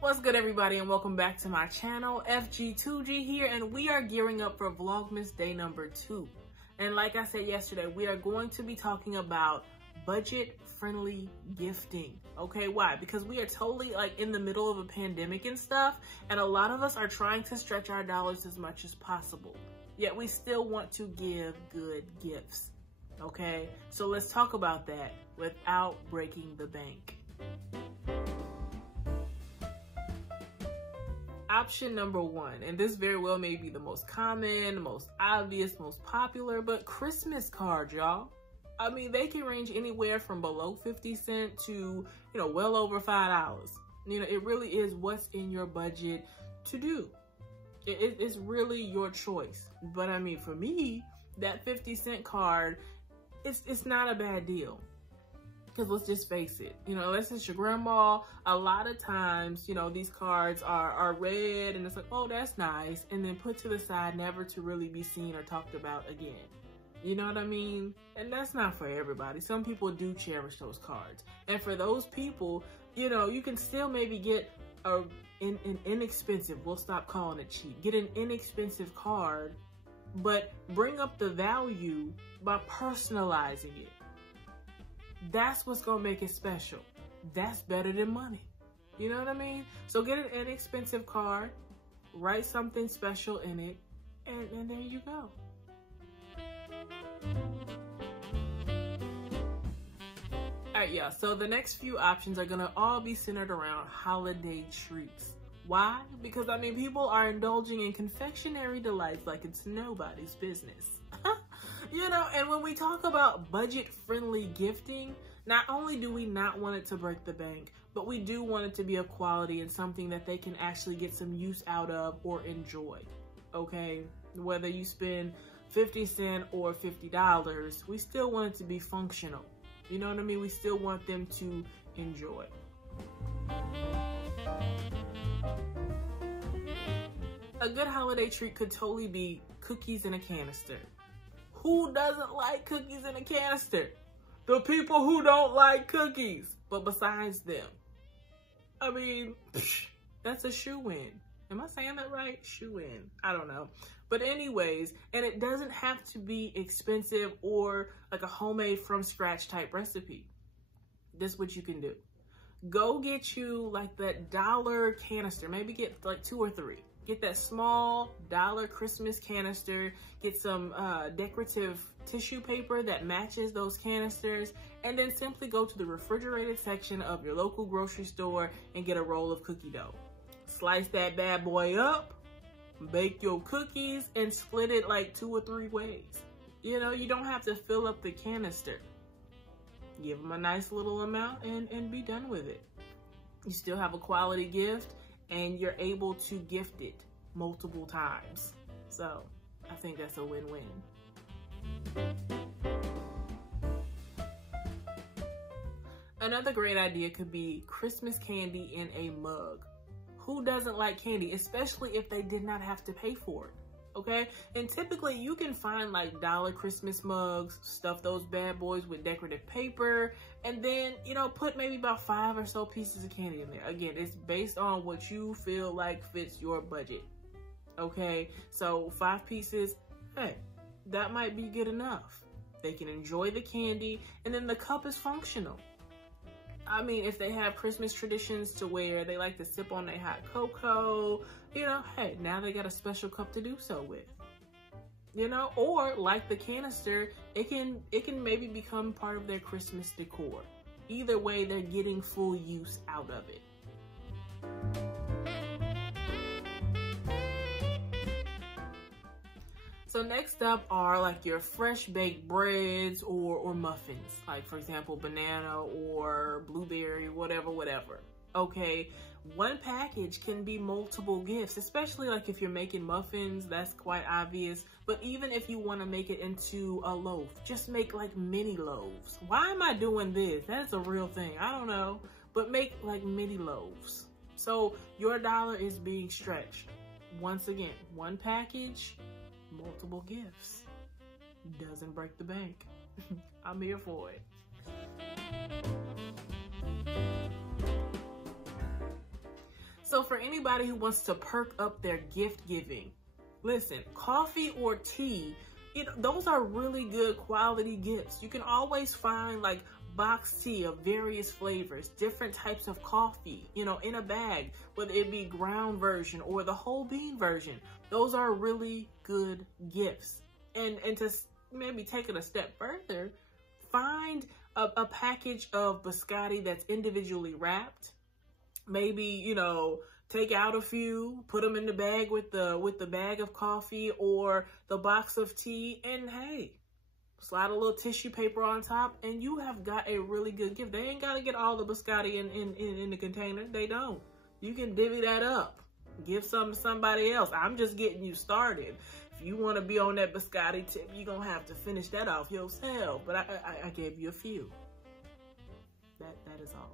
What's good, everybody, and welcome back to my channel. FG2G here, and we are gearing up for Vlogmas day number 2. And like I said yesterday, we are going to be talking about budget-friendly gifting. Okay, why? Because we are totally like in the middle of a pandemic and stuff, and a lot of us are trying to stretch our dollars as much as possible. Yet we still want to give good gifts. Okay, so let's talk about that without breaking the bank. Option number 1, and this very well may be the most common, most obvious, most popular, but Christmas cards, y'all. I mean, they can range anywhere from below 50 cents to, well over $5. It really is what's in your budget to do. It's really your choice. But I mean, for me, that 50-cent card, it's not a bad deal. Because let's just face it, unless it's your grandma, a lot of times, these cards are read and it's like, oh, that's nice, and then put to the side, never to really be seen or talked about again. You know what I mean? And that's not for everybody. Some people do cherish those cards. And for those people, you can still maybe get an inexpensive, we'll stop calling it cheap, get an inexpensive card, but bring up the value by personalizing it. That's what's gonna make it special. That's better than money. You know what I mean? So get an inexpensive card, write something special in it, and there you go. Alright, y'all, so the next few options are gonna all be centered around holiday treats. Why? Because, I mean, people are indulging in confectionery delights like it's nobody's business. And when we talk about budget-friendly gifting, not only do we not want it to break the bank, but we do want it to be of quality and something that they can actually get some use out of or enjoy, okay? Whether you spend 50 cents or $50, we still want it to be functional. You know what I mean? We still want them to enjoy. A good holiday treat could totally be cookies in a canister. Who doesn't like cookies in a canister? The people who don't like cookies. But besides them, I mean, that's a shoo-in. Am I saying that right? Shoo-in. I don't know. But anyways, and it doesn't have to be expensive or like a homemade from scratch type recipe. This is what you can do. Go get you like that $1 canister. Maybe get like 2 or 3. Get that small $1 Christmas canister, get some decorative tissue paper that matches those canisters, and then simply go to the refrigerated section of your local grocery store and get a roll of cookie dough. Slice that bad boy up, bake your cookies, and split it like 2 or 3 ways. You don't have to fill up the canister. Give them a nice little amount and be done with it. You still have a quality gift, and you're able to gift it multiple times. So I think that's a win-win. Another great idea could be Christmas candy in a mug. Who doesn't like candy, especially if they did not have to pay for it? Okay, and typically you can find like $1 Christmas mugs, stuff those bad boys with decorative paper, and then, put maybe about 5 or so pieces of candy in there. Again, it's based on what you feel like fits your budget. Okay, so 5 pieces, hey, that might be good enough. They can enjoy the candy, and then the cup is functional. I mean, if they have Christmas traditions to where they like to sip on their hot cocoa, hey, now they got a special cup to do so with. Or like the canister, it can maybe become part of their Christmas decor. Either way, they're getting full use out of it. So next up are like your fresh baked breads or muffins, like for example, banana or blueberry, whatever. Okay, one package can be multiple gifts, especially like if you're making muffins, that's quite obvious. But even if you want to make it into a loaf, just make like mini loaves. Why am I doing this? That's a real thing. I don't know, but make like mini loaves. So your dollar is being stretched. Once again, one package, multiple gifts. Doesn't break the bank. I'm here for it. So for anybody who wants to perk up their gift giving, listen, coffee or tea, those are really good quality gifts. You can always find like boxed tea of various flavors, different types of coffee, in a bag, whether it be ground version or the whole bean version. Those are really good gifts. And to maybe take it a step further, find a package of biscotti that's individually wrapped. Maybe, take out a few, put them in the bag with the bag of coffee or the box of tea, and hey, slide a little tissue paper on top, and you have got a really good gift. They ain't got to get all the biscotti in the container. They don't. You can divvy that up. Give some to somebody else. I'm just getting you started. If you want to be on that biscotti tip, you're going to have to finish that off yourself. But I gave you a few. That is all.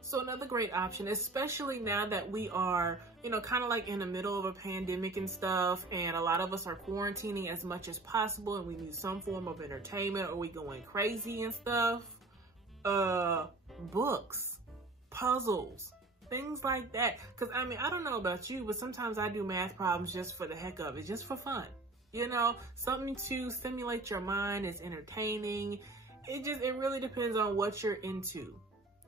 So another great option, especially now that we are, kind of like in the middle of a pandemic and stuff, and a lot of us are quarantining as much as possible, and we need some form of entertainment, or we going crazy and stuff. Books, puzzles, things like that. Because, I don't know about you, but sometimes I do math problems just for the heck of it, just for fun. Something to stimulate your mind. It's entertaining. It really depends on what you're into.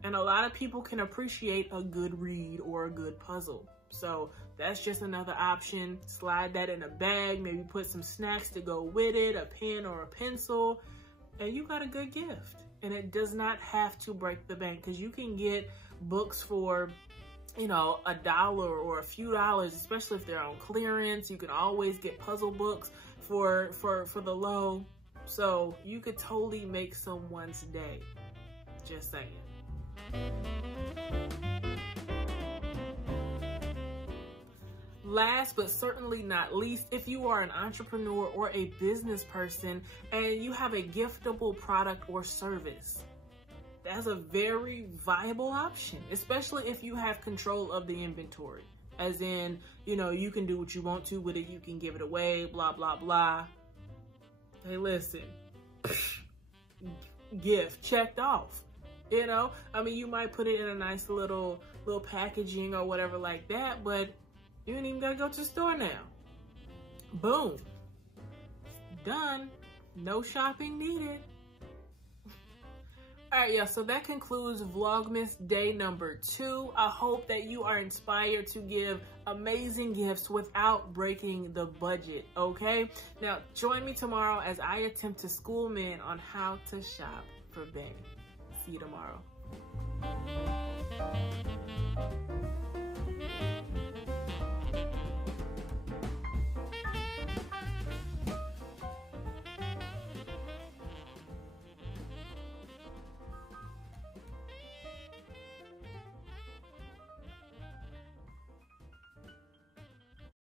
And a lot of people can appreciate a good read or a good puzzle. So that's just another option. Slide that in a bag, maybe put some snacks to go with it, a pen or a pencil, and you got a good gift. And it does not have to break the bank, because you can get books for, $1 or a few dollars, especially if they're on clearance. You can always get puzzle books for the low. So you could totally make someone's day. Just saying. Last but certainly not least, if you are an entrepreneur or a business person and you have a giftable product or service, that's a very viable option, especially if you have control of the inventory. As in, you can do what you want to with it, you can give it away, blah, blah, blah. Hey, listen, gift checked off. You might put it in a nice little packaging or whatever like that, but you ain't even gotta go to the store now. Boom. Done. No shopping needed. All right, y'all, so that concludes Vlogmas day number 2. I hope that you are inspired to give amazing gifts without breaking the budget, okay? Now, join me tomorrow as I attempt to school men on how to shop for Bay. See you tomorrow.